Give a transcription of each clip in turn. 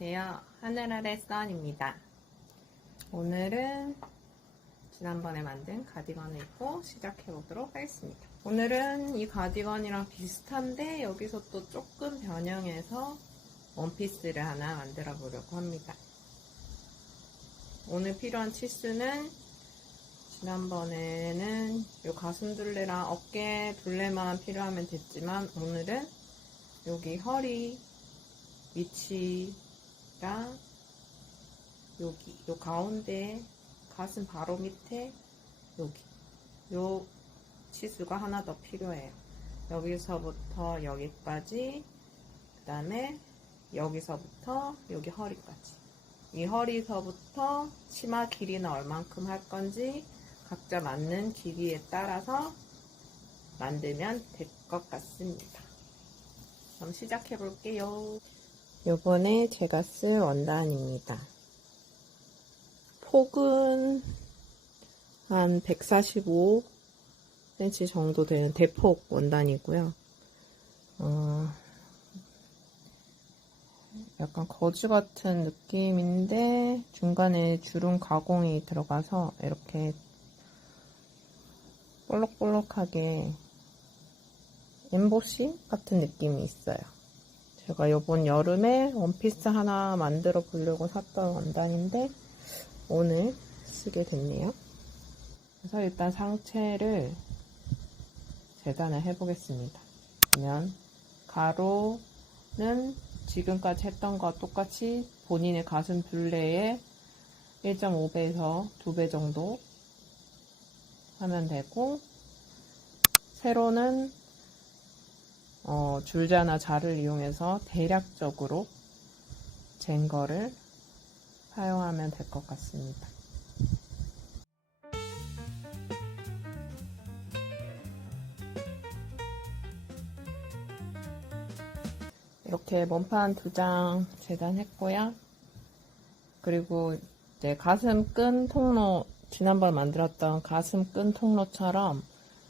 안녕하세요. 하늘 아래 써니입니다. 오늘은 지난번에 만든 가디건을 입고 시작해 보도록 하겠습니다. 오늘은 이 가디건이랑 비슷한데 여기서 또 조금 변형해서 원피스를 하나 만들어 보려고 합니다. 오늘 필요한 치수는 지난번에는 이 가슴 둘레랑 어깨 둘레만 필요하면 됐지만 오늘은 여기 허리 위치랑 여기 요 가운데 가슴 바로 밑에 여기 요 치수가 하나 더 필요해요. 여기서부터 여기까지, 그 다음에 여기서부터 여기 허리까지. 이 허리서부터 치마 길이는 얼만큼 할 건지 각자 맞는 길이에 따라서 만들면 될 것 같습니다. 그럼 시작해 볼게요. 요번에 제가 쓸 원단입니다. 폭은 한 145cm 정도 되는 대폭 원단이고요. 약간 거즈 같은 느낌인데 중간에 주름 가공이 들어가서 이렇게 볼록볼록하게 엠보싱 같은 느낌이 있어요. 제가 요번 여름에 원피스 하나 만들어 보려고 샀던 원단인데 오늘 쓰게 됐네요. 그래서 일단 상체를 재단을 해보겠습니다. 그러면 가로는 지금까지 했던 거와 똑같이 본인의 가슴 둘레에 1.5배에서 2배 정도 하면 되고, 세로는 줄자나 자를 이용해서 대략적으로 잰 거를 사용하면 될 것 같습니다. 이렇게 몸판 2장 재단했고요. 그리고 이제 가슴끈 통로, 지난번 만들었던 가슴끈 통로처럼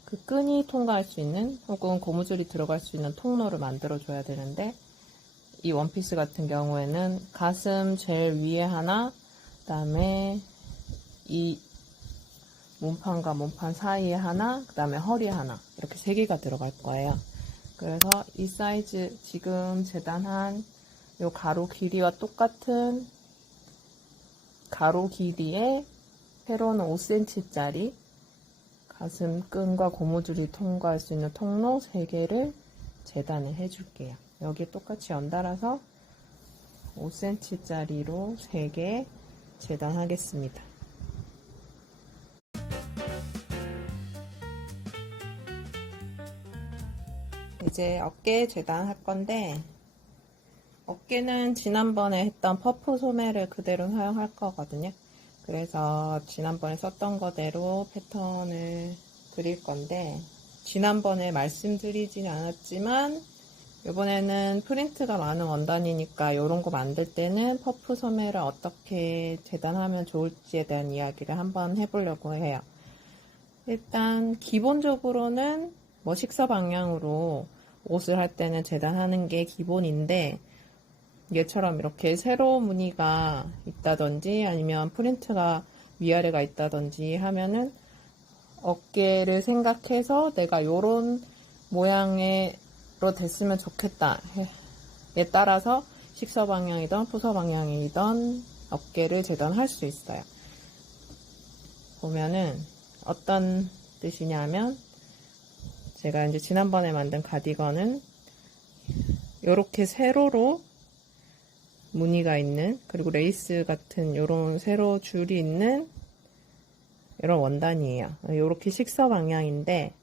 그 끈이 통과할 수 있는 혹은 고무줄이 들어갈 수 있는 통로를 만들어 줘야 되는데, 이 원피스 같은 경우에는 가슴 제일 위에 하나, 그 다음에 이 몸판과 몸판 사이에 하나, 그 다음에 허리에 하나, 이렇게 3개가 들어갈 거예요. 그래서 이 사이즈, 지금 재단한 요 가로 길이와 똑같은 가로 길이에 세로는 5cm짜리 가슴끈과 고무줄이 통과할 수 있는 통로 3개를 재단을 해줄게요. 여기에 똑같이 연달아서 5cm짜리로 3개 재단하겠습니다. 이제 어깨 재단할 건데, 어깨는 지난번에 했던 퍼프 소매를 그대로 사용할 거거든요. 그래서 지난번에 썼던 거대로 패턴을 그릴 건데, 지난번에 말씀드리진 않았지만 이번에는 프린트가 많은 원단이니까 이런 거 만들 때는 퍼프 소매를 어떻게 재단하면 좋을지에 대한 이야기를 한번 해보려고 해요. 일단 기본적으로는 뭐 식사 방향으로 옷을 할 때는 재단하는 게 기본인데, 얘처럼 이렇게 세로 무늬가 있다든지 아니면 프린트가 위아래가 있다든지 하면은 어깨를 생각해서 내가 요런 모양으로 됐으면 좋겠다 에 따라서 식사 방향이든 푸서 방향이든 어깨를 재단할 수 있어요. 보면은 어떤 뜻이냐면, 제가 이제 지난번에 만든 가디건은 요렇게 세로로 무늬가 있는, 그리고 레이스 같은 요런 세로 줄이 있는 이런 원단이에요. 요렇게 식사 방향인데,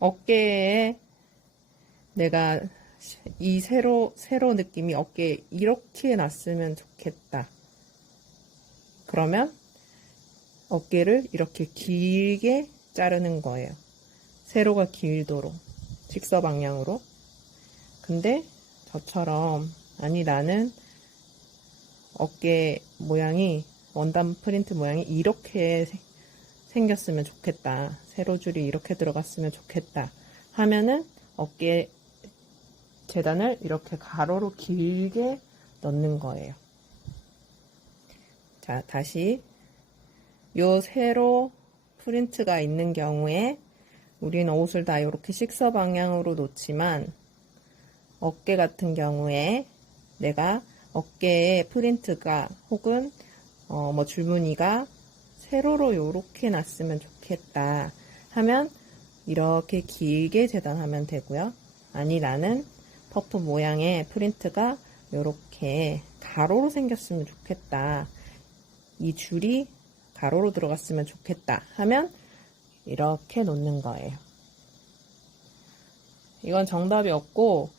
어깨에 내가 이 세로 느낌이 어깨에 이렇게 났으면 좋겠다. 그러면 어깨를 이렇게 길게 자르는 거예요. 세로가 길도록, 직사 방향으로. 근데 저처럼, 아니 나는 어깨 모양이, 원단 프린트 모양이 이렇게 생겼으면 좋겠다, 세로줄이 이렇게 들어갔으면 좋겠다 하면은 어깨 재단을 이렇게 가로로 길게 넣는 거예요. 자, 다시 요 세로 프린트가 있는 경우에 우리는 옷을 다 이렇게 식서 방향으로 놓지만 어깨 같은 경우에 내가 어깨에 프린트가 혹은 뭐 줄무늬가 세로로 요렇게 났으면 좋겠다 하면 이렇게 길게 재단하면 되고요. 아니 나는 퍼프 모양의 프린트가 요렇게 가로로 생겼으면 좋겠다. 이 줄이 가로로 들어갔으면 좋겠다 하면 이렇게 놓는 거예요. 이건 정답이 없고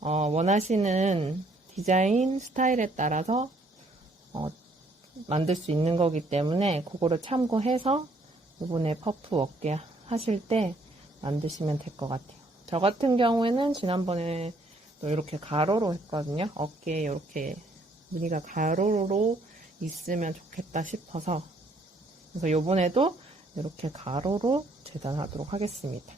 원하시는 디자인 스타일에 따라서 만들 수 있는 거기 때문에 그거를 참고해서 이번에 퍼프 어깨 하실 때 만드시면 될 것 같아요. 저 같은 경우에는 지난번에 또 이렇게 가로로 했거든요. 어깨에 이렇게 무늬가 가로로 있으면 좋겠다 싶어서 그래서 이번에도 이렇게 가로로 재단하도록 하겠습니다.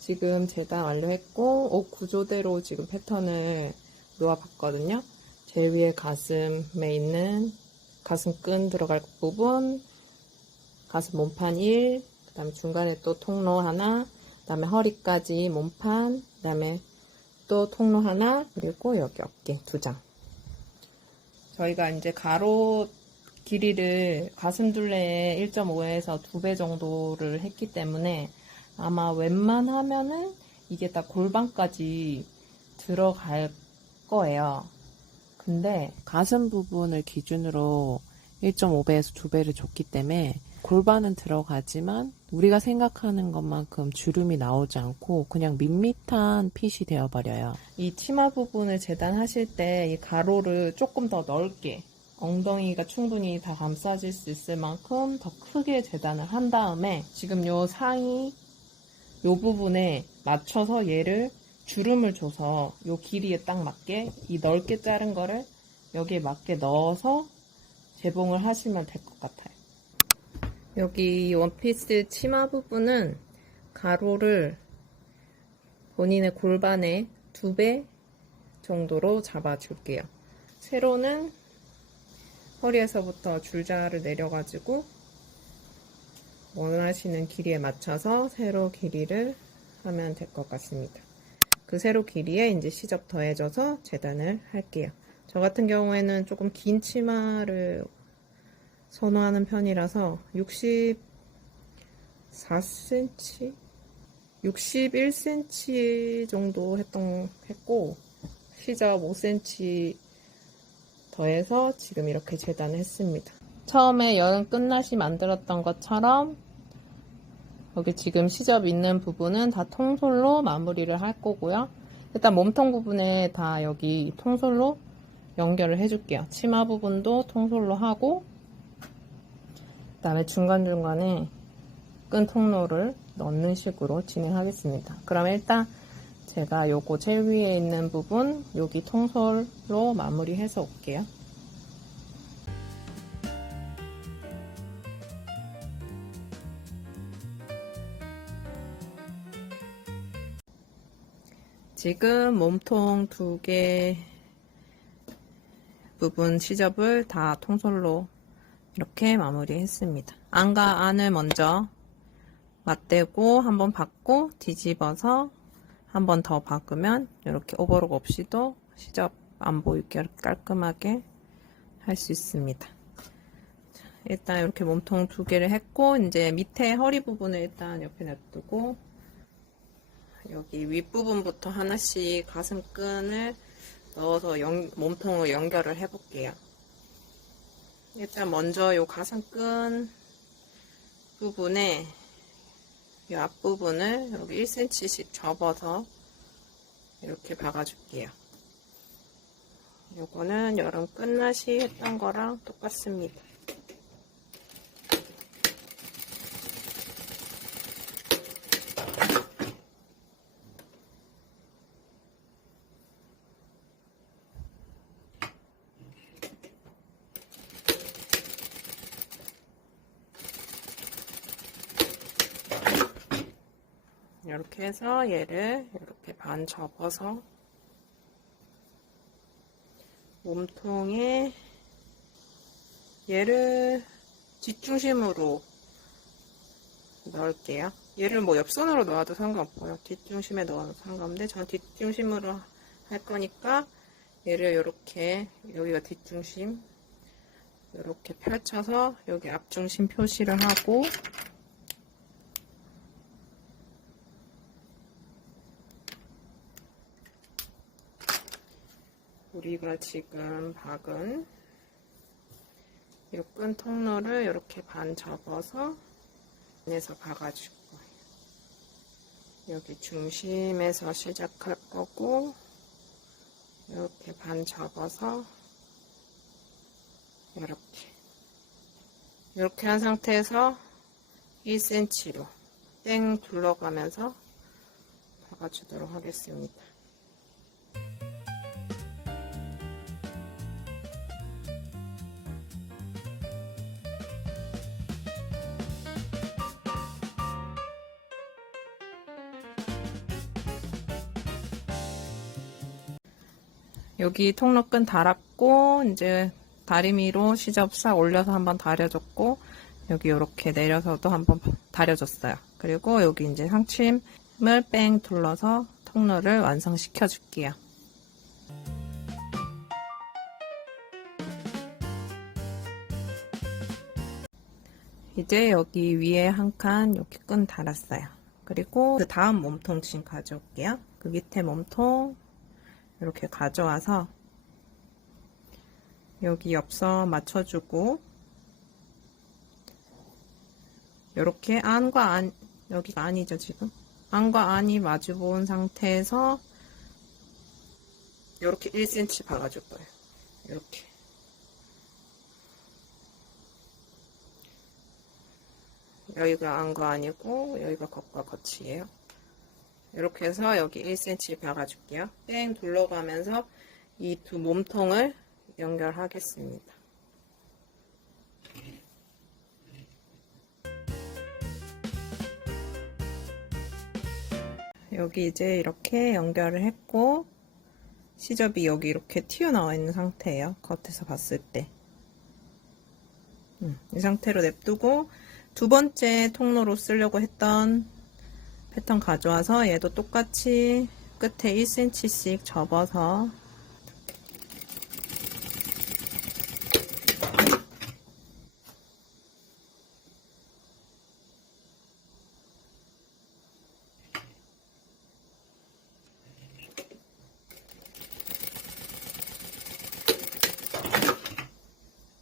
지금 재단 완료했고 옷 구조대로 지금 패턴을 놓아봤거든요. 제일 위에 가슴에 있는 가슴끈 들어갈 부분, 가슴 몸판 1, 그 다음에 중간에 또 통로 하나, 그 다음에 허리까지 몸판, 그 다음에 또 통로 하나, 그리고 여기 어깨 2장. 저희가 이제 가로 길이를 가슴 둘레에 1.5에서 2배 정도를 했기 때문에 아마 웬만하면은 이게 다 골반까지 들어갈 거예요. 근데 가슴 부분을 기준으로 1.5배에서 2배를 줬기 때문에 골반은 들어가지만 우리가 생각하는 것만큼 주름이 나오지 않고 그냥 밋밋한 핏이 되어버려요. 이 치마 부분을 재단하실 때 이 가로를 조금 더 넓게 엉덩이가 충분히 다 감싸질 수 있을 만큼 더 크게 재단을 한 다음에 지금 요 상의 요 부분에 맞춰서 얘를 주름을 줘서 요 길이에 딱 맞게 이 넓게 자른 거를 여기에 맞게 넣어서 재봉을 하시면 될 것 같아요. 여기 원피스 치마 부분은 가로를 본인의 골반의 2배 정도로 잡아줄게요. 세로는 허리에서부터 줄자를 내려가지고 원하시는 길이에 맞춰서 세로 길이를 하면 될 것 같습니다. 그 세로 길이에 이제 시접 더해줘서 재단을 할게요. 저 같은 경우에는 조금 긴 치마를 선호하는 편이라서 64cm? 61cm 정도 했고 시접 5cm 더해서 지금 이렇게 재단을 했습니다. 처음에 여름 끝나시 만들었던 것처럼 여기 지금 시접 있는 부분은 다 통솔로 마무리를 할 거고요. 일단 몸통 부분에 다 여기 통솔로 연결을 해줄게요. 치마 부분도 통솔로 하고 그 다음에 중간중간에 끈 통로를 넣는 식으로 진행하겠습니다. 그럼 일단 제가 요거 제일 위에 있는 부분 여기 통솔로 마무리해서 올게요. 지금 몸통 2개 부분 시접을 다 통솔로 이렇게 마무리했습니다. 안과 안을 먼저 맞대고 한번 박고 뒤집어서 한 번 더 박으면 이렇게 오버록 없이도 시접 안 보이게 깔끔하게 할 수 있습니다. 일단 이렇게 몸통 2개를 했고 이제 밑에 허리 부분을 일단 옆에 놔두고 여기 윗부분부터 하나씩 가슴끈을 넣어서 몸통을 연결을 해 볼게요. 일단 먼저 요 가슴끈 부분에 이 앞부분을 여기 1cm씩 접어서 이렇게 박아줄게요. 요거는 여름 끝나시 했던 거랑 똑같습니다. 이렇게 해서 얘를 이렇게 반 접어서 몸통에 얘를 뒷중심으로 넣을게요. 얘를 뭐 옆선으로 넣어도 상관없고요. 뒷중심에 넣어도 상관없는데 전 뒷중심으로 할 거니까 얘를 이렇게, 여기가 뒷중심, 이렇게 펼쳐서 여기 앞중심 표시를 하고, 우리가 지금 박은 이 끈 통로를 이렇게 반 접어서 안에서 박아줄 거예요. 여기 중심에서 시작할 거고, 이렇게 반 접어서 이렇게 한 상태에서 1cm로 땡 둘러가면서 박아주도록 하겠습니다. 여기 통로끈 달았고, 이제 다리미로 시접 싹 올려서 한번 다려줬고, 여기 이렇게 내려서도 한번 다려줬어요. 그리고 여기 이제 상침을 뺑 둘러서 통로를 완성시켜 줄게요. 이제 여기 위에 한 칸 이렇게 끈 달았어요. 그리고 그 다음 몸통 지금 가져올게요. 그 밑에 몸통 이렇게 가져와서 여기 옆선 맞춰주고, 이렇게 안과 안, 여기가 안이죠 지금, 안과 안이 마주 본 상태에서 이렇게 1cm 박아줄 거예요. 이렇게 여기가 안과 안이고 여기가 겉과 겉이에요. 이렇게 해서 여기 1cm 박아줄게요. 뺑 둘러가면서 이 두 몸통을 연결하겠습니다. 여기 이제 이렇게 연결을 했고, 시접이 여기 이렇게 튀어나와 있는 상태예요. 겉에서 봤을 때. 이 상태로 냅두고, 두 번째 통로로 쓰려고 했던 패턴 가져와서 얘도 똑같이 끝에 1cm씩 접어서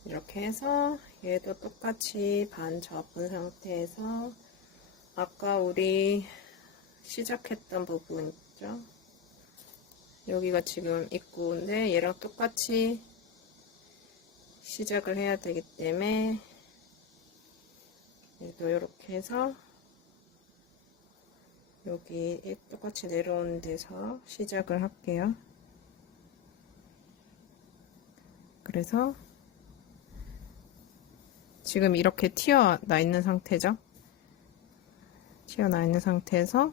이렇게 해서 얘도 똑같이 반 접은 상태에서 아까 우리 시작했던 부분 있죠? 여기가 지금 입구인데 얘랑 똑같이 시작을 해야 되기 때문에 얘도 이렇게 해서 여기 똑같이 내려오는 데서 시작을 할게요. 그래서 지금 이렇게 튀어나 있는 상태죠. 튀어나 있는 상태에서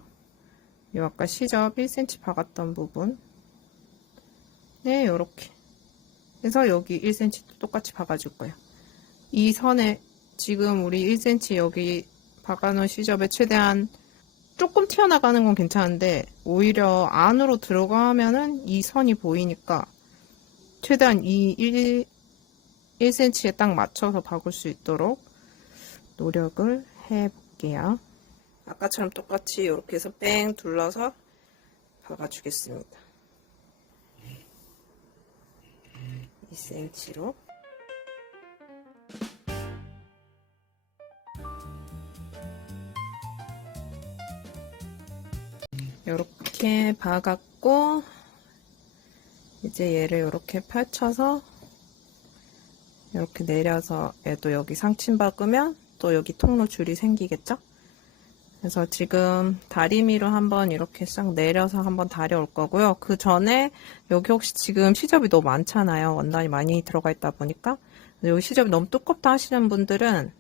이 아까 시접 1cm 박았던 부분 이렇게 해서 여기 1cm도 똑같이 박아줄 거예요. 이 선에 지금 우리 1cm 여기 박아놓은 시접에 최대한 조금 튀어나가는 건 괜찮은데 오히려 안으로 들어가면은 이 선이 보이니까 최대한 이 1cm에 딱 맞춰서 박을 수 있도록 노력을 해볼게요. 아까처럼 똑같이 이렇게 해서 뺑 둘러서 박아주겠습니다. 2cm로 이렇게 박았고, 이제 얘를 이렇게 펼쳐서 이렇게 내려서 얘도 여기 상침 박으면 또 여기 통로 줄이 생기겠죠? 그래서 지금 다리미로 한번 이렇게 싹 내려서 한번 다려올 거고요. 그 전에 여기 혹시 지금 시접이 너무 많잖아요. 원단이 많이 들어가 있다 보니까. 여기 시접이 너무 두껍다 하시는 분들은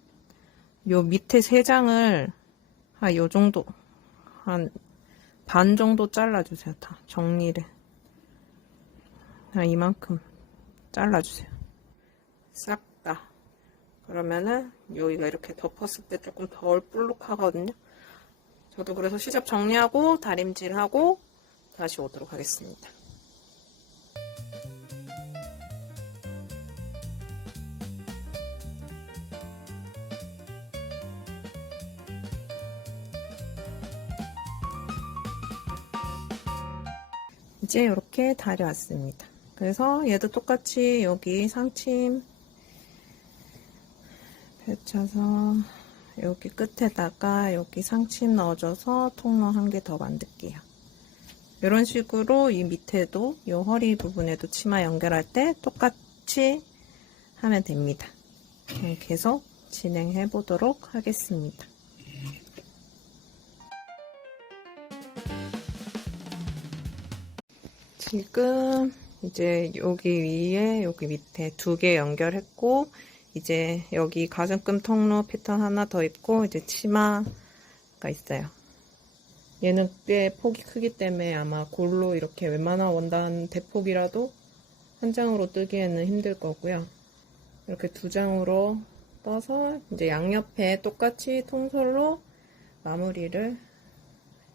요 밑에 세 장을 한 요 정도, 한 반 정도 잘라주세요. 다 정리를. 그냥 이만큼 잘라주세요. 싹 다. 그러면은 여기가 이렇게 덮었을 때 조금 덜 볼록하거든요. 저도 그래서 시접 정리하고 다림질하고 다시 오도록 하겠습니다. 이제 이렇게 다려왔습니다. 그래서 얘도 똑같이 여기 상침 펼쳐서 여기 끝에다가 여기 상침 넣어줘서 통로 한 개 더 만들게요. 이런 식으로 이 밑에도 이 허리 부분에도 치마 연결할 때 똑같이 하면 됩니다. 계속 진행해 보도록 하겠습니다. 지금 이제 여기 위에 여기 밑에 두 개 연결했고 이제 여기 가슴끈 통로 패턴 하나 더 입고 이제 치마가 있어요. 얘는 꽤 폭이 크기 때문에 아마 골로 이렇게 웬만한 원단 대폭이라도 한 장으로 뜨기에는 힘들 거고요. 이렇게 두 장으로 떠서 이제 양옆에 똑같이 통솔로 마무리를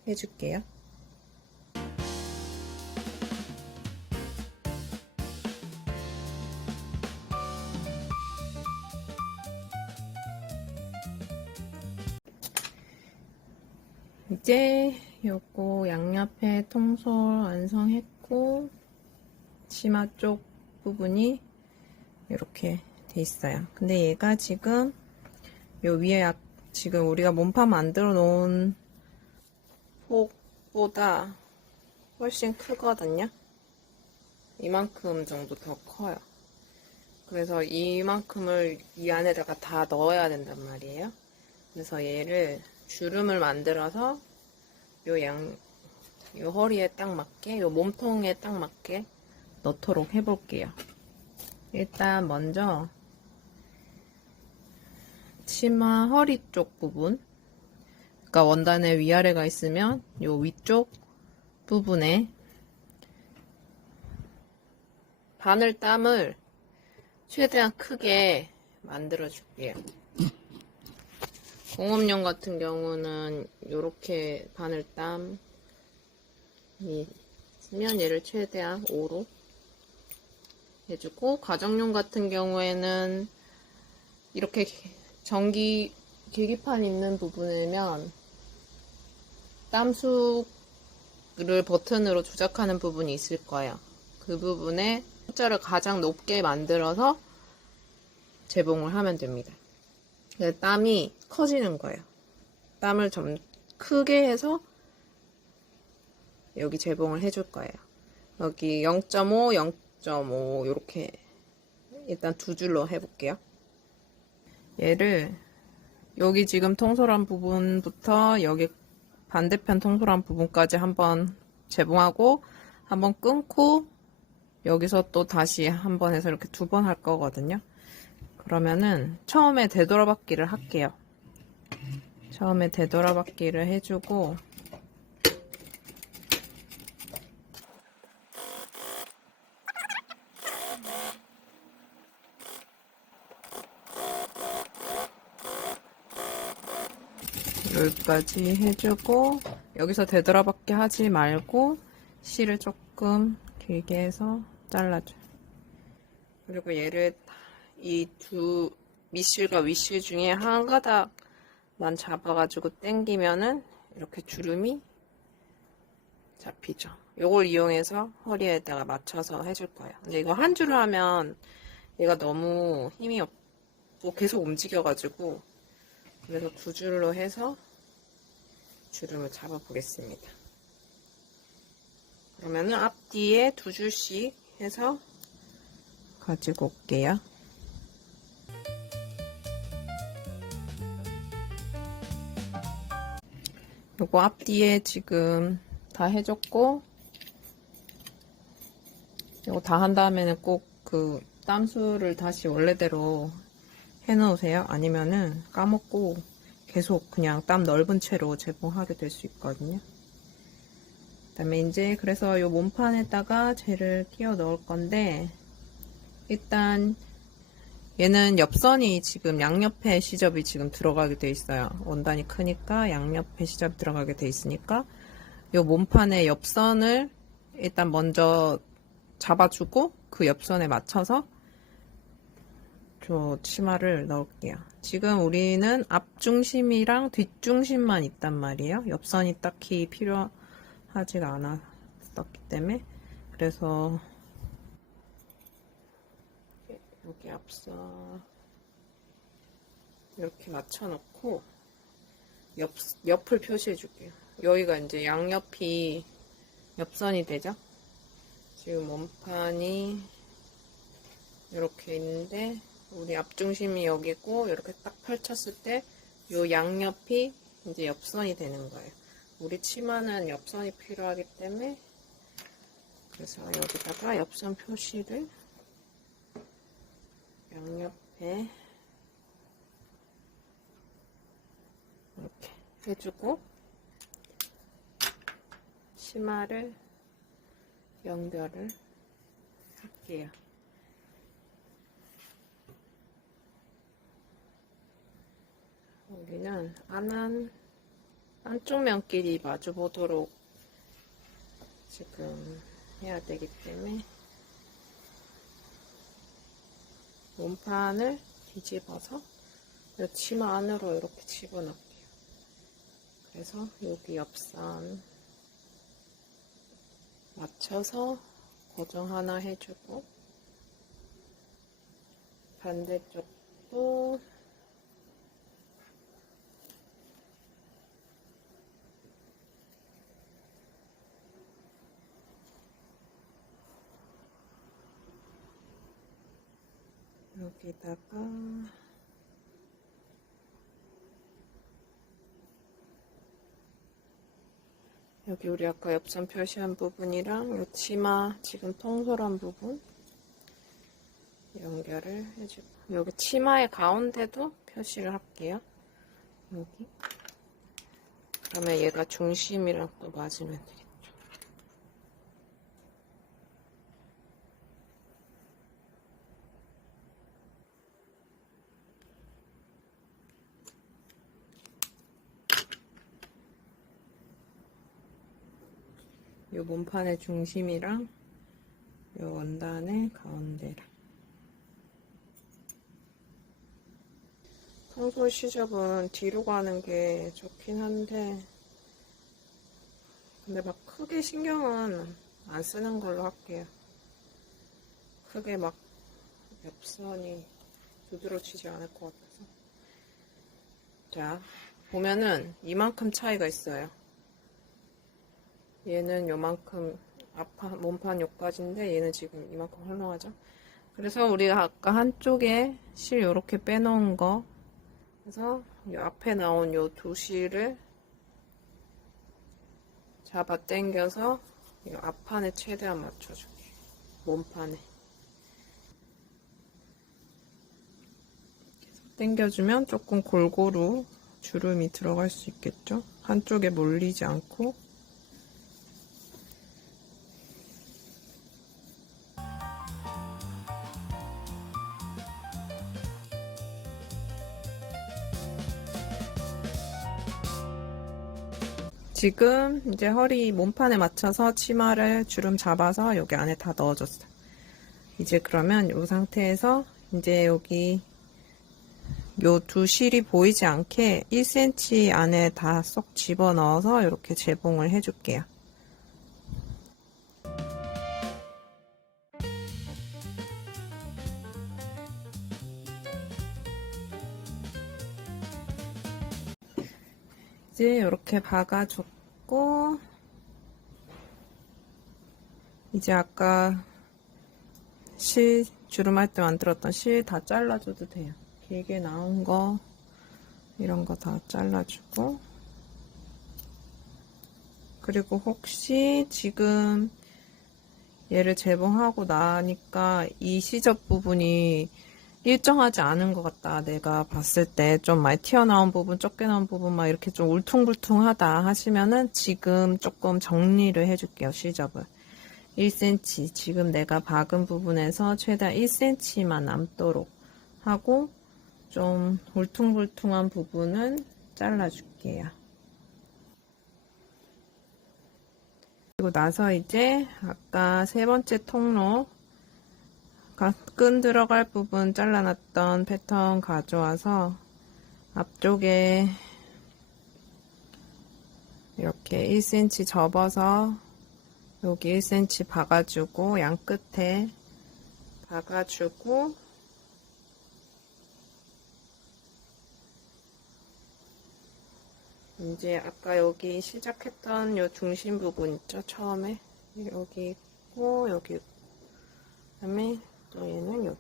해줄게요. 이제 요거 양옆에 통솔 완성했고 치마 쪽 부분이 이렇게 돼 있어요. 근데 얘가 지금 요 위에 지금 우리가 몸판 만들어 놓은 폭보다 훨씬 크거든요. 이만큼 정도 더 커요. 그래서 이만큼을 이 안에다가 다 넣어야 된단 말이에요. 그래서 얘를 주름을 만들어서 요 허리에 딱 맞게, 요 몸통에 딱 맞게 넣도록 해볼게요. 일단 먼저 치마 허리 쪽 부분, 그러니까 원단의 위아래가 있으면 요 위쪽 부분에 바늘땀을 최대한 크게 만들어 줄게요. 공업용 같은 경우는 이렇게 바늘땀이 있으면 얘를 최대한 5로 해주고, 가정용 같은 경우에는 이렇게 전기 계기판 있는 부분이면 땀수를 버튼으로 조작하는 부분이 있을 거예요. 그 부분에 숫자를 가장 높게 만들어서 재봉을 하면 됩니다. 땀이 커지는 거예요. 땀을 좀 크게 해서 여기 재봉을 해줄 거예요. 여기 0.5, 0.5 이렇게 일단 두 줄로 해볼게요. 얘를 여기 지금 통솔한 부분부터 여기 반대편 통솔한 부분까지 한번 재봉하고 한번 끊고 여기서 또 다시 한번 해서 이렇게 두 번 할 거거든요. 그러면은 처음에 되돌아받기를 할게요. 처음에 되돌아받기를 해주고 여기까지 해주고 여기서 되돌아받기 하지 말고 실을 조금 길게 해서 잘라줘요. 그리고 얘를 이 두 밑실과 윗실 중에 한 가닥만 잡아가지고 당기면은 이렇게 주름이 잡히죠. 요걸 이용해서 허리에다가 맞춰서 해줄 거예요. 근데 이거 한 줄을 하면 얘가 너무 힘이 없고 계속 움직여가지고 그래서 두 줄로 해서 주름을 잡아 보겠습니다. 그러면은 앞뒤에 두 줄씩 해서 가지고 올게요. 요거 앞뒤에 지금 다 해줬고 요거 다 한 다음에는 꼭 그 땀수를 다시 원래대로 해 놓으세요. 아니면은 까먹고 계속 그냥 땀 넓은 채로 재봉하게 될 수 있거든요. 그다음에 이제 그래서 요 몸판에다가 젤을 끼워 넣을 건데, 일단 얘는 옆선이 지금 양옆에 시접이 지금 들어가게 돼 있어요. 원단이 크니까 양옆에 시접이 들어가게 돼 있으니까 요 몸판의 옆선을 일단 먼저 잡아주고 그 옆선에 맞춰서 저 치마를 넣을게요. 지금 우리는 앞중심이랑 뒷중심만 있단 말이에요. 옆선이 딱히 필요하지가 않았었기 때문에. 그래서 여기 앞선 이렇게 맞춰 놓고 옆을 표시해 줄게요. 여기가 이제 양옆이 옆선이 되죠. 지금 몸판이 이렇게 있는데 우리 앞중심이 여기고 이렇게 딱 펼쳤을 때 요 양옆이 이제 옆선이 되는 거예요. 우리 치마는 옆선이 필요하기 때문에 그래서 여기다가 옆선 표시를 양옆에 이렇게 해주고 치마를 연결을 할게요. 우리는 안쪽 면끼리 마주 보도록 지금 해야 되기 때문에 몸판을 뒤집어서 이 치마 안으로 이렇게 집어넣을게요. 그래서 여기 옆선 맞춰서 고정 하나 해주고 반대쪽도 여기다가 여기 우리 아까 옆선 표시한 부분이랑 이 치마 지금 통솔한 부분 연결을 해주고 여기 치마의 가운데도 표시를 할게요. 여기 그러면 얘가 중심이랑 또 맞으면 되겠죠. 이 몸판의 중심이랑 이 원단의 가운데랑 통솔 시접은 뒤로 가는 게 좋긴 한데 근데 막 크게 신경은 안 쓰는 걸로 할게요. 크게 막 옆선이 두드러지지 않을 것 같아서. 자, 보면은 이만큼 차이가 있어요. 얘는 요만큼 몸판 여기까지인데 얘는 지금 이만큼 헐렁하죠. 그래서 우리가 아까 한쪽에 실 요렇게 빼놓은 거 그래서 이 앞에 나온 요 두 실을 잡아 당겨서 이 앞판에 최대한 맞춰줄게요. 몸판에 계속 당겨주면 조금 골고루 주름이 들어갈 수 있겠죠. 한쪽에 몰리지 않고. 지금 이제 허리 몸판에 맞춰서 치마를 주름 잡아서 여기 안에 다 넣어줬어요. 이제 그러면 이 상태에서 이제 여기 요 두 실이 보이지 않게 1cm 안에 다 쏙 집어넣어서 이렇게 재봉을 해줄게요. 이제 이렇게 박아줬고 이제 아까 실 주름할 때 만들었던 실 다 잘라줘도 돼요. 길게 나온 거 이런 거 다 잘라주고 그리고 혹시 지금 얘를 재봉하고 나니까 이 시접 부분이 일정하지 않은 것 같다. 내가 봤을 때 좀 많이 튀어나온 부분, 적게 나온 부분 막 이렇게 좀 울퉁불퉁하다 하시면은 지금 조금 정리를 해줄게요. 시접을 1cm, 지금 내가 박은 부분에서 최대한 1cm만 남도록 하고 좀 울퉁불퉁한 부분은 잘라줄게요. 그리고 나서 이제 아까 세 번째 통로 끈 들어갈 부분 잘라놨던 패턴 가져와서 앞쪽에 이렇게 1cm 접어서 여기 1cm 박아주고 양 끝에 박아주고 이제 아까 여기 시작했던 요 중심 부분 있죠? 처음에 여기 있고 여기 있고 그다음에 또 얘는 여기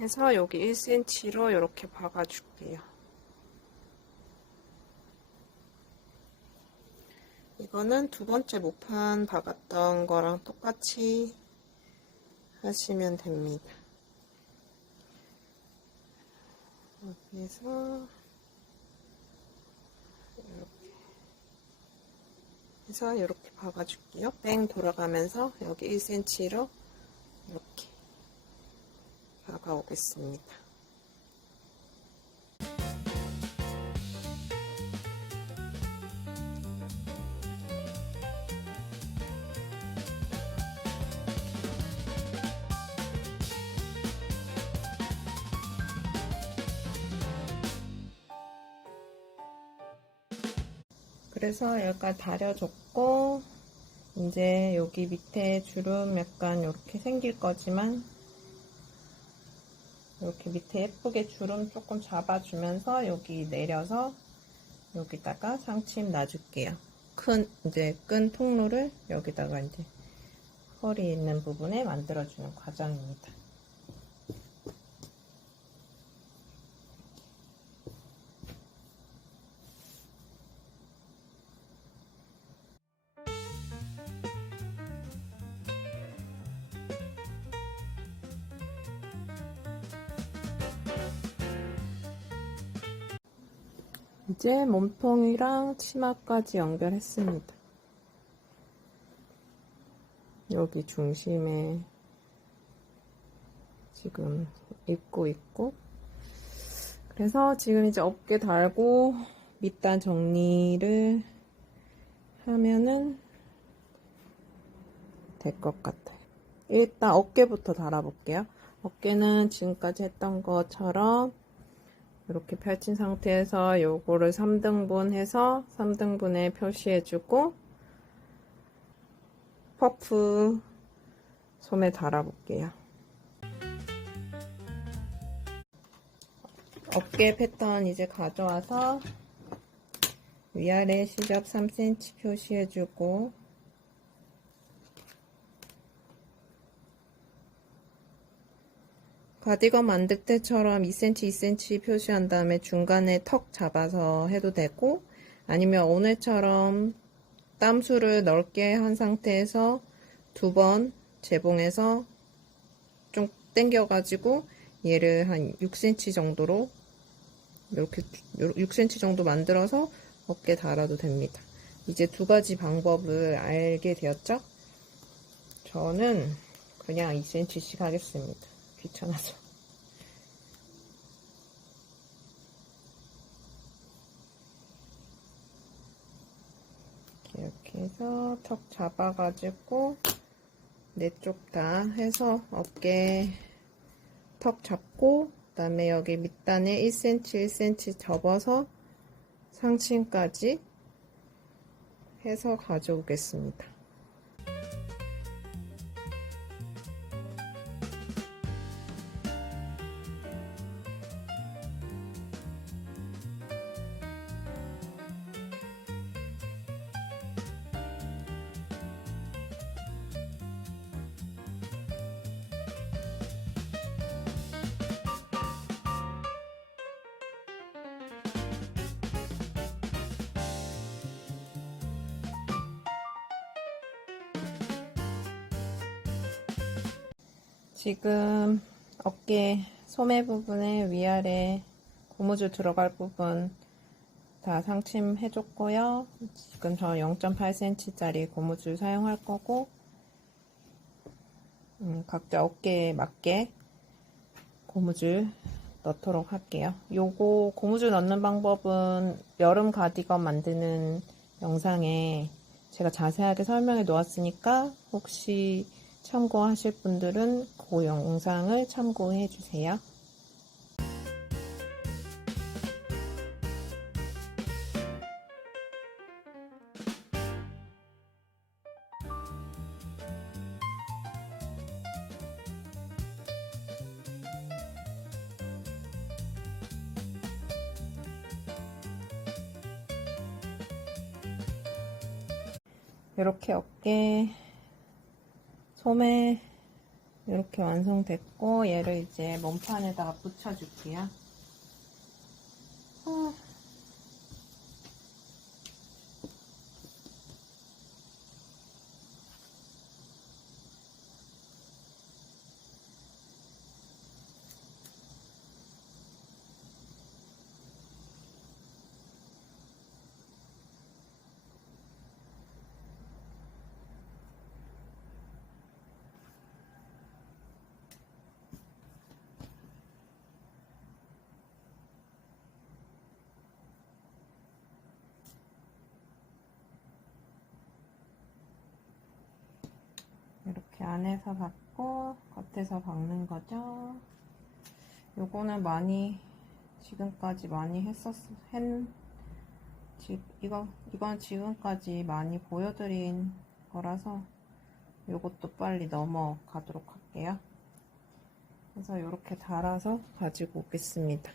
해서 여기 1cm로 이렇게 박아줄게요. 이거는 두 번째 모판 박았던 거랑 똑같이 하시면 됩니다. 여기에서 이렇게 해서 이렇게 박아줄게요. 뺑 돌아가면서 여기 1cm로 이렇게 박아오겠습니다. 그래서 여기까지 다려줬고 이제 여기 밑에 주름 약간 이렇게 생길 거지만 이렇게 밑에 예쁘게 주름 조금 잡아주면서 여기 내려서 여기다가 상침 놔줄게요. 이제 끈 통로를 여기다가 이제 허리 있는 부분에 만들어주는 과정입니다. 이제 몸통이랑 치마까지 연결했습니다. 여기 중심에 지금 입고 있고 그래서 지금 이제 어깨 달고 밑단 정리를 하면은 될 것 같아요. 일단 어깨부터 달아볼게요. 어깨는 지금까지 했던 것처럼 이렇게 펼친 상태에서 요거를 3등분 해서 3등분에 표시해주고 퍼프 소매 달아볼게요. 어깨 패턴 이제 가져와서 위아래 시접 3cm 표시해주고 가디건 만들 때처럼 2cm, 2cm 표시한 다음에 중간에 턱 잡아서 해도 되고 아니면 오늘처럼 땀수를 넓게 한 상태에서 두 번 재봉해서 좀 당겨가지고 얘를 한 6cm 정도로 이렇게 6cm 정도 만들어서 어깨 달아도 됩니다. 이제 두 가지 방법을 알게 되었죠? 저는 그냥 2cm씩 하겠습니다. 귀찮아서. 이렇게 해서 턱 잡아가지고 네 쪽 다 해서 어깨 턱 잡고 그 다음에 여기 밑단에 1cm 1cm 접어서 상층까지 해서 가져오겠습니다. 지금 어깨 소매 부분에 위아래 고무줄 들어갈 부분 다 상침해줬고요. 지금 저 0.8cm짜리 고무줄 사용할 거고, 각자 어깨에 맞게 고무줄 넣도록 할게요. 요거 고무줄 넣는 방법은 여름 가디건 만드는 영상에 제가 자세하게 설명해 놓았으니까 혹시 참고하실 분들은 그 영상을 참고해 주세요. 이렇게 어깨 소매 이렇게 완성됐고, 얘를 이제 몸판에다가 붙여줄게요. 이렇게 안에서 박고 겉에서 박는 거죠. 요거는 많이 지금까지 많이 이건 지금까지 많이 보여드린 거라서 요것도 빨리 넘어가도록 할게요. 그래서 이렇게 달아서 가지고 오겠습니다.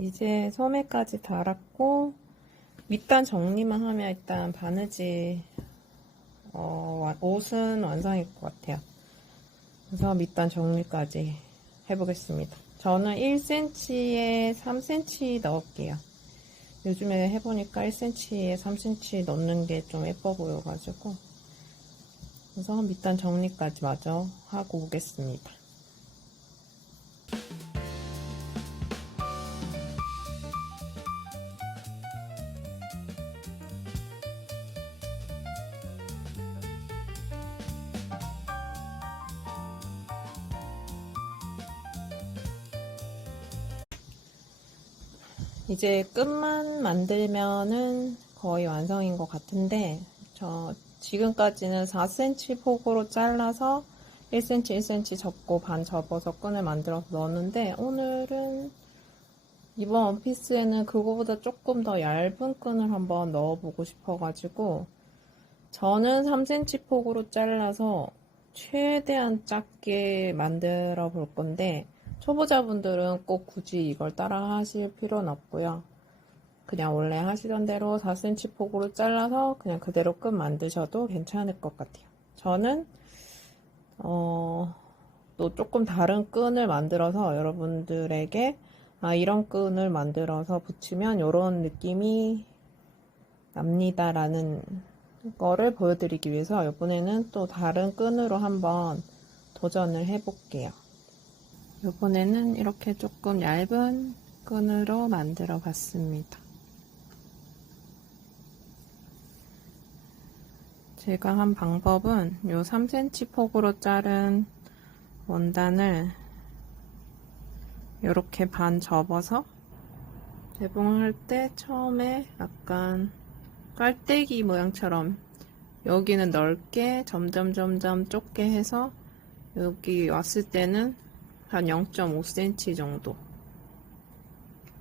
이제 소매까지 달았고, 밑단 정리만 하면 일단 바느질 옷은 완성일 것 같아요. 그래서 밑단 정리까지 해보겠습니다. 저는 1cm에 3cm 넣을게요. 요즘에 해보니까 1cm에 3cm 넣는 게 좀 예뻐 보여가지고, 그래서 밑단 정리까지 마저 하고 오겠습니다. 이제 끝만 만들면은 거의 완성인 것 같은데, 저 지금까지는 4cm 폭으로 잘라서 1cm, 1cm 접고 반 접어서 끈을 만들어서 넣었는데, 오늘은 이번 원피스에는 그거보다 조금 더 얇은 끈을 한번 넣어보고 싶어가지고, 저는 3cm 폭으로 잘라서 최대한 작게 만들어 볼 건데, 초보자분들은 꼭 굳이 이걸 따라 하실 필요는 없고요. 그냥 원래 하시던 대로 4cm 폭으로 잘라서 그냥 그대로 끈 만드셔도 괜찮을 것 같아요. 저는 또 조금 다른 끈을 만들어서 여러분들에게 이런 끈을 만들어서 붙이면 이런 느낌이 납니다라는 거를 보여드리기 위해서 이번에는 또 다른 끈으로 한번 도전을 해볼게요. 이번에는 이렇게 조금 얇은 끈으로 만들어 봤습니다. 제가 한 방법은 요 3cm 폭으로 자른 원단을 이렇게 반 접어서 재봉할 때 처음에 약간 깔때기 모양처럼 여기는 넓게 점점 좁게 해서 여기 왔을 때는 한 0.5cm 정도,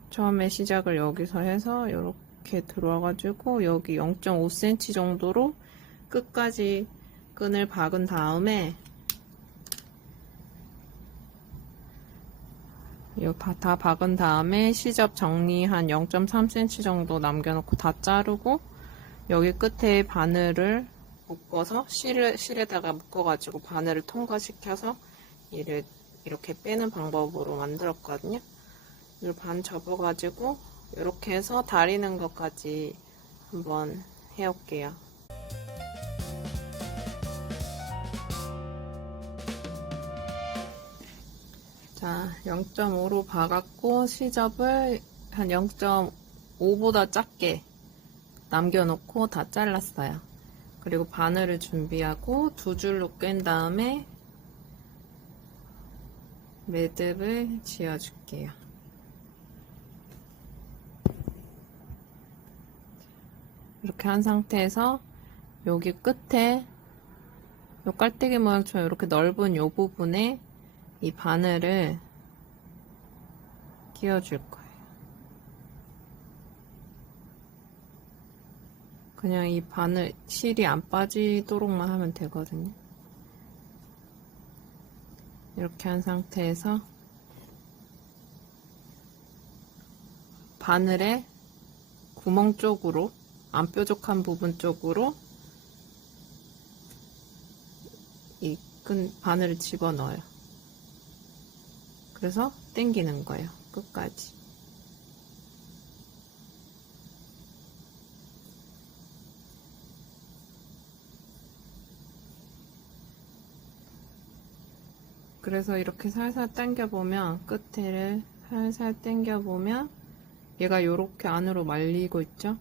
처음에 시작을 여기서 해서 이렇게 들어와가지고 여기 0.5cm 정도로 끝까지 끈을 박은 다음에 다 박은 다음에 시접 정리 한 0.3cm 정도 남겨놓고 다 자르고, 여기 끝에 바늘을 묶어서 실에다가 묶어가지고 바늘을 통과시켜서 이렇게 빼는 방법으로 만들었거든요. 이걸 반 접어가지고 이렇게 해서 다리는 것까지 한번 해올게요. 자, 0.5로 봐갖고 시접을 한 0.5보다 작게 남겨놓고 다 잘랐어요. 그리고 바늘을 준비하고 두 줄로 끈 다음에 매듭을 지어줄게요. 이렇게 한 상태에서 여기 끝에 요 깔때기 모양처럼 이렇게 넓은 요 부분에 이 바늘을 끼워줄 거예요. 그냥 이 바늘 실이 안 빠지도록만 하면 되거든요. 이렇게 한 상태에서 바늘의 구멍 쪽으로, 안 뾰족한 부분 쪽으로 이 끈 바늘을 집어넣어요. 그래서 당기는 거예요. 끝까지. 그래서 이렇게 살살 당겨보면, 끝을 살살 당겨보면 얘가 요렇게 안으로 말리고 있죠?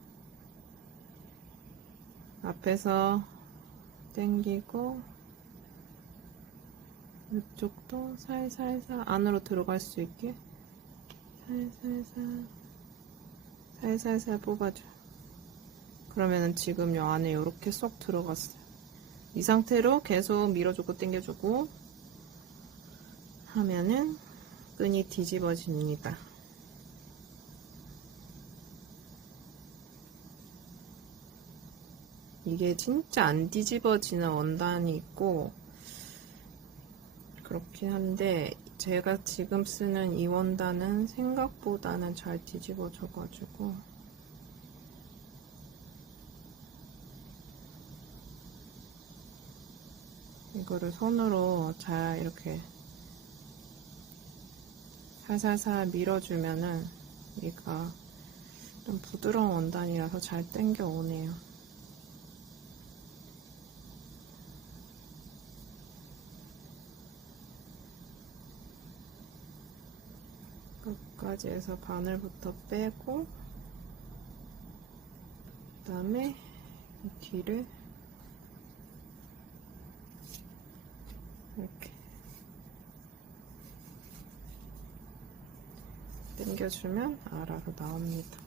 앞에서 당기고 이쪽도 살살살 안으로 들어갈 수 있게 살살살 뽑아줘요. 그러면은 지금 요 안에 요렇게 쏙 들어갔어요. 이 상태로 계속 밀어주고 당겨주고 하면은 끈이 뒤집어집니다. 이게 진짜 안 뒤집어지는 원단이 있고 그렇긴 한데 제가 지금 쓰는 이 원단은 생각보다는 잘 뒤집어져가지고 이거를 손으로 잘 이렇게 살살살 밀어주면은 얘가 좀 부드러운 원단이라서 잘 당겨 오네요. 끝까지 해서 바늘부터 빼고 그 다음에 뒤를 이렇게 당겨주면 아라로 나옵니다.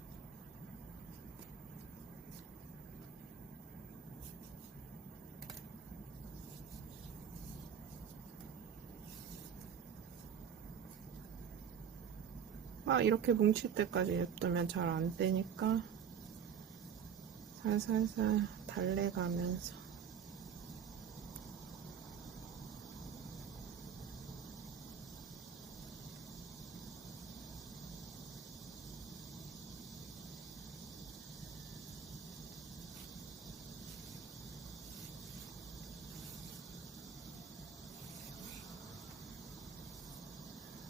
이렇게 뭉칠 때까지 냅두면 잘 안 되니까 살살살 달래가면서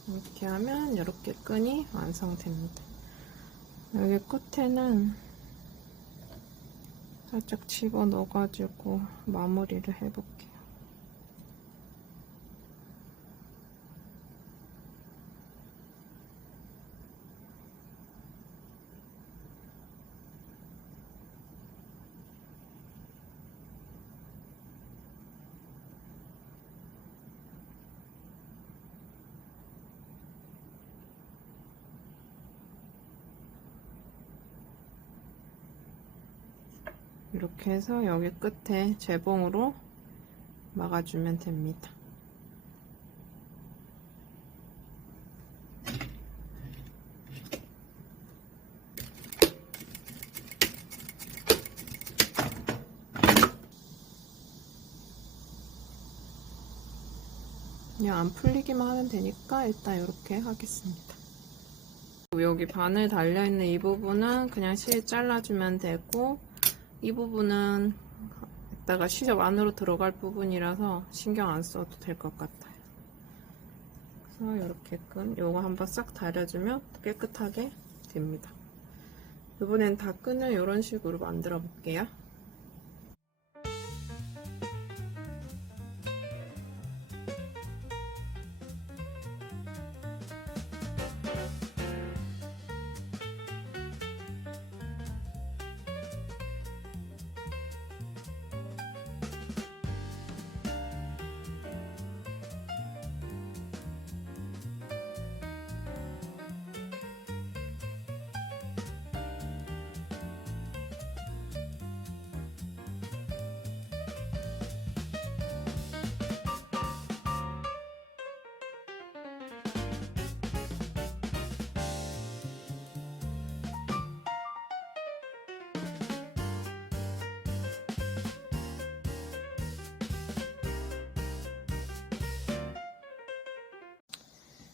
이렇게 하면 이렇게 끈이 완성됩니다. 여기 끝에는 살짝 집어넣어가지고 마무리를 해볼게요. 이렇게 해서 여기 끝에 재봉으로 막아주면 됩니다. 그냥 안 풀리기만 하면 되니까 일단 이렇게 하겠습니다. 여기 바늘 달려있는 이 부분은 그냥 실 잘라주면 되고 이 부분은 이따가 시접 안으로 들어갈 부분이라서 신경 안 써도 될 것 같아요. 그래서 이렇게 끈 요거 한번 싹 다려주면 깨끗하게 됩니다. 이번엔 다 끈을 이런 식으로 만들어 볼게요.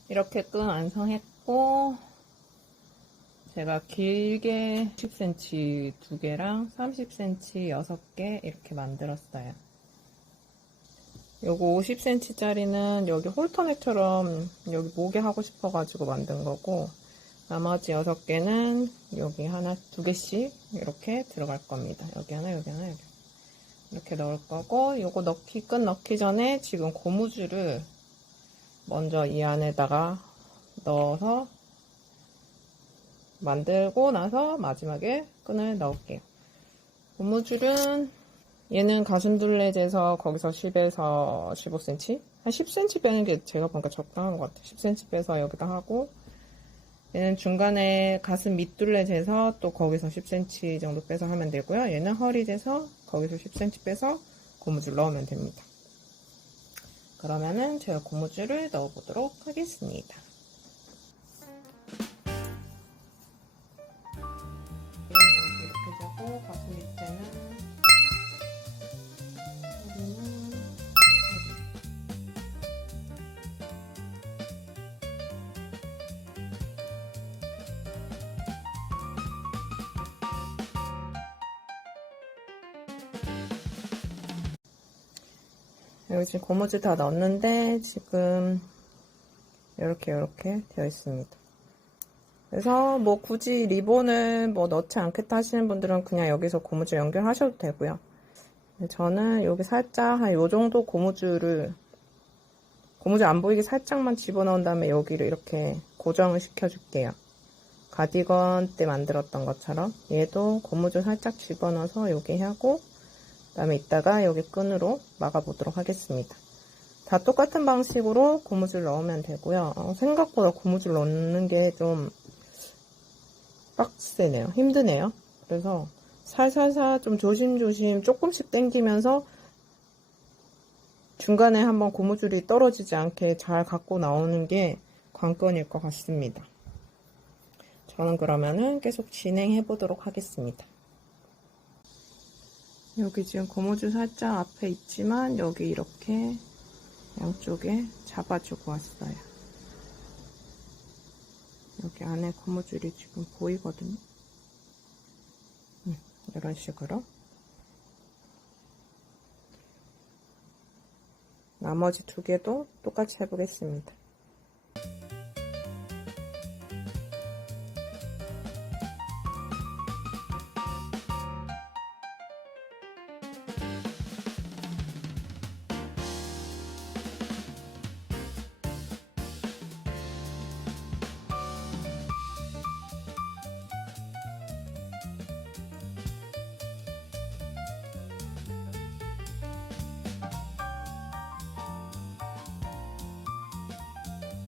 이렇게 끈 완성했고, 제가 길게 10cm 2개랑 30cm 6개 이렇게 만들었어요. 요거 50cm짜리는 여기 홀터넥처럼 여기 목에 하고 싶어가지고 만든 거고, 나머지 6개는 여기 하나, 2개씩 이렇게 들어갈 겁니다. 여기 하나, 여기 하나, 여기. 이렇게 넣을 거고, 요거 끈 넣기 전에 지금 고무줄을 먼저 이 안에다가 넣어서 만들고 나서 마지막에 끈을 넣을게요. 고무줄은 얘는 가슴둘레에서 거기서 10에서 15cm? 한 10cm 빼는 게 제가 보니까 적당한 것 같아요. 10cm 빼서 여기다 하고, 얘는 중간에 가슴 밑둘레 재서 또 거기서 10cm 정도 빼서 하면 되고요. 얘는 허리 재서 거기서 10cm 빼서 고무줄 넣으면 됩니다. 그러면은 제가 고무줄을 넣어보도록 하겠습니다. 이렇게 되고, 가슴 밑에는 여기 지금 고무줄 다 넣었는데 지금 이렇게 되어 있습니다. 그래서 뭐 굳이 리본을 뭐 넣지 않겠다 하시는 분들은 그냥 여기서 고무줄 연결하셔도 되고요. 저는 여기 살짝 한 요 정도 고무줄 안 보이게 살짝만 집어넣은 다음에 여기를 이렇게 고정을 시켜줄게요. 가디건 때 만들었던 것처럼 얘도 고무줄 살짝 집어넣어서 여기 하고, 그 다음에 이따가 여기 끈으로 막아보도록 하겠습니다. 다 똑같은 방식으로 고무줄 넣으면 되고요. 생각보다 고무줄 넣는 게 좀 빡세네요. 힘드네요. 그래서 살살살 좀 조심조심 조금씩 당기면서 중간에 한번 고무줄이 떨어지지 않게 잘 갖고 나오는 게 관건일 것 같습니다. 저는 그러면은 계속 진행해 보도록 하겠습니다. 여기 지금 고무줄 살짝 앞에 있지만 여기 이렇게 양쪽에 잡아주고 왔어요. 여기 안에 고무줄이 지금 보이거든요. 이런 식으로. 나머지 2개도 똑같이 해보겠습니다.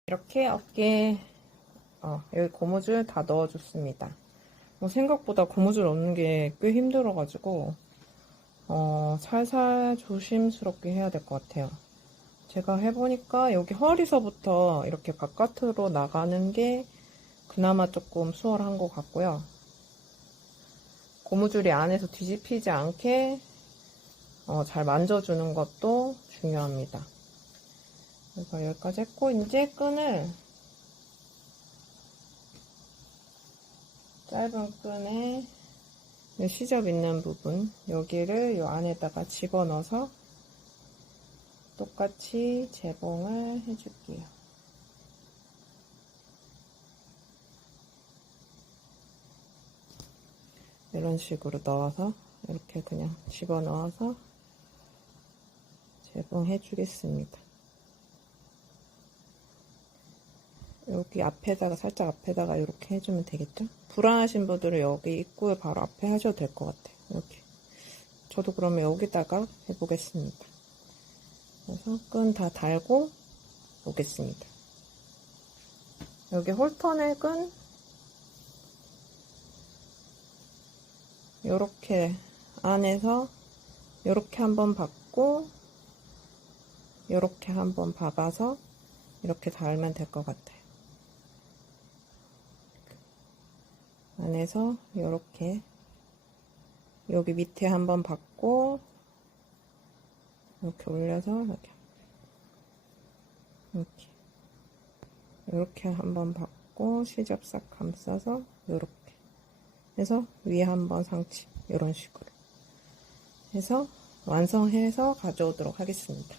이렇게 어깨에 여기 고무줄 다 넣어줬습니다. 생각보다 고무줄 넣는 게 꽤 힘들어가지고 살살 조심스럽게 해야 될 것 같아요. 제가 해보니까 여기 허리서부터 이렇게 바깥으로 나가는 게 그나마 조금 수월한 것 같고요. 고무줄이 안에서 뒤집히지 않게 잘 만져주는 것도 중요합니다. 그래서 여기까지 했고, 이제 끈을 짧은 끈에 시접 있는 부분 여기를 이 안에다가 집어넣어서 똑같이 재봉을 해줄게요. 이런 식으로 넣어서 이렇게 그냥 집어넣어서 재봉해 주겠습니다. 여기 앞에다가 살짝 앞에다가 이렇게 해주면 되겠죠? 불안하신 분들은 여기 입구에 바로 앞에 하셔도 될 것 같아요. 이렇게. 저도 그러면 여기다가 해보겠습니다. 그래서 끈 다 달고 오겠습니다. 여기 홀턴의 끈 요렇게 안에서 요렇게 한번 박고 요렇게 한번 박아서 이렇게 달면 될 것 같아요. 안에서 요렇게 여기 밑에 한번 박고 이렇게 올려서 이렇게 한번 박고 시접 싹 감싸서 요렇게 해서 위에 한번 상치 이런 식으로 해서 완성해서 가져오도록 하겠습니다.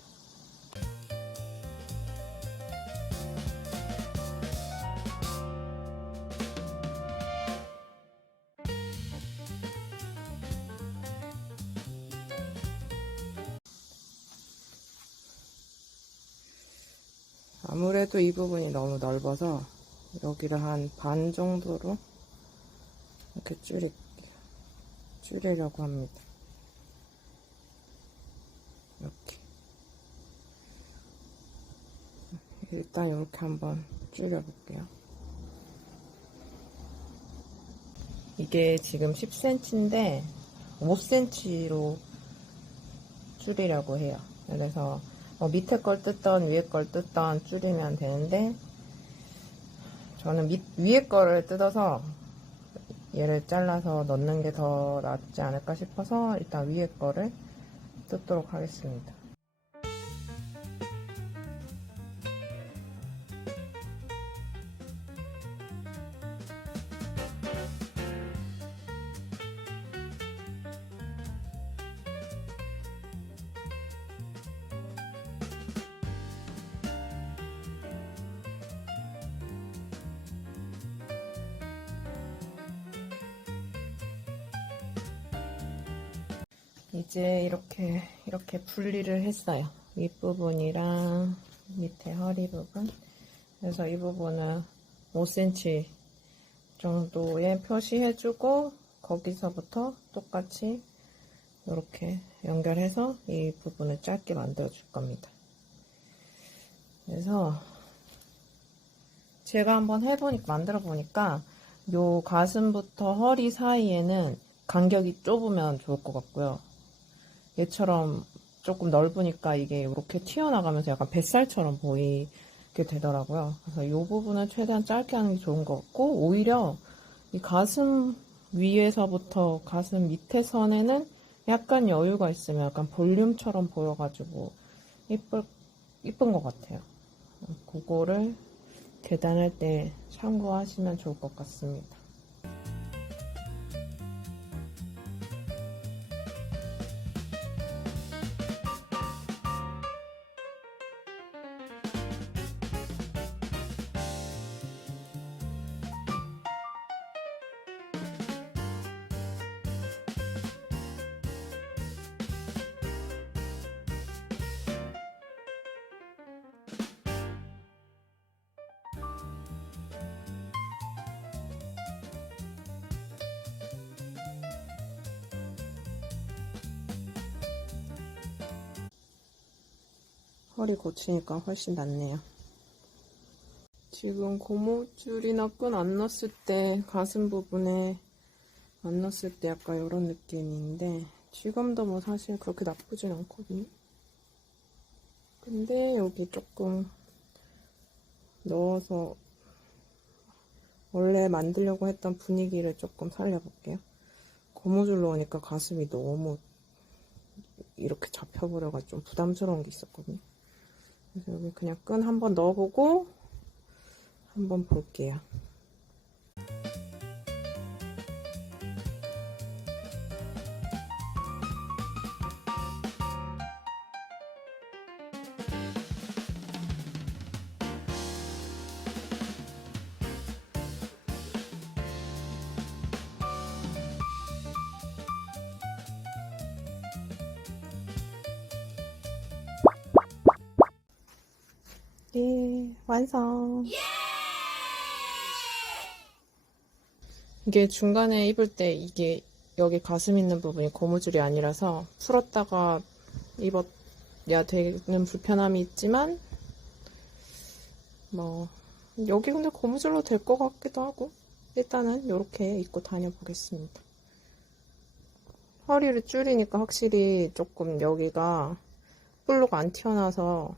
아무래도 이 부분이 너무 넓어서 여기를 한 반 정도로 이렇게 줄이려고 합니다. 이렇게 일단 이렇게 한번 줄여볼게요. 이게 지금 10cm인데 5cm로 줄이려고 해요. 그래서 밑에 걸 뜯던 위에 걸 뜯던 줄이면 되는데 저는 위에 거를 뜯어서 얘를 잘라서 넣는 게 더 낫지 않을까 싶어서 일단 위에 거를 뜯도록 하겠습니다. 이제 이렇게 분리를 했어요. 윗부분이랑 밑에 허리 부분. 그래서 이 부분은 5cm 정도에 표시해주고 거기서부터 똑같이 이렇게 연결해서 이 부분을 짧게 만들어 줄 겁니다. 그래서 제가 한번 만들어 보니까 요 가슴부터 허리 사이에는 간격이 좁으면 좋을 것 같고요. 얘처럼 조금 넓으니까 이게 이렇게 튀어나가면서 약간 뱃살처럼 보이게 되더라고요. 그래서 이 부분은 최대한 짧게 하는 게 좋은 것 같고, 오히려 이 가슴 위에서부터 가슴 밑에 선에는 약간 여유가 있으면 약간 볼륨처럼 보여가지고 이쁜 것 같아요. 그거를 계단할 때 참고하시면 좋을 것 같습니다. 허리 고치니까 훨씬 낫네요. 지금 고무줄이나 끈 안 넣었을 때 가슴 부분에 안 넣었을 때 약간 이런 느낌인데 지금도 뭐 사실 그렇게 나쁘진 않거든요. 근데 여기 조금 넣어서 원래 만들려고 했던 분위기를 조금 살려볼게요. 고무줄 넣으니까 가슴이 너무 이렇게 잡혀버려가지고 좀 부담스러운 게 있었거든요. 그래서 여기 그냥 끈 한번 넣어보고 한번 볼게요. 예, 완성. 이게 중간에 입을 때 이게 여기 가슴 있는 부분이 고무줄이 아니라서 풀었다가 입어야 되는 불편함이 있지만 뭐 여기 근데 고무줄로 될 것 같기도 하고 일단은 이렇게 입고 다녀보겠습니다. 허리를 줄이니까 확실히 조금 여기가 볼록 안 튀어나와서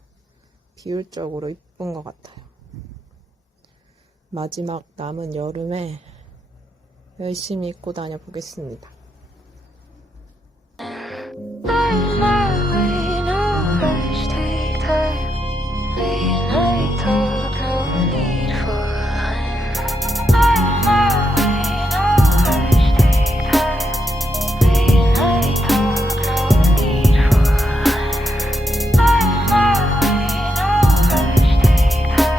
비율적으로 이쁜 것 같아요. 마지막 남은 여름에 열심히 입고 다녀보겠습니다.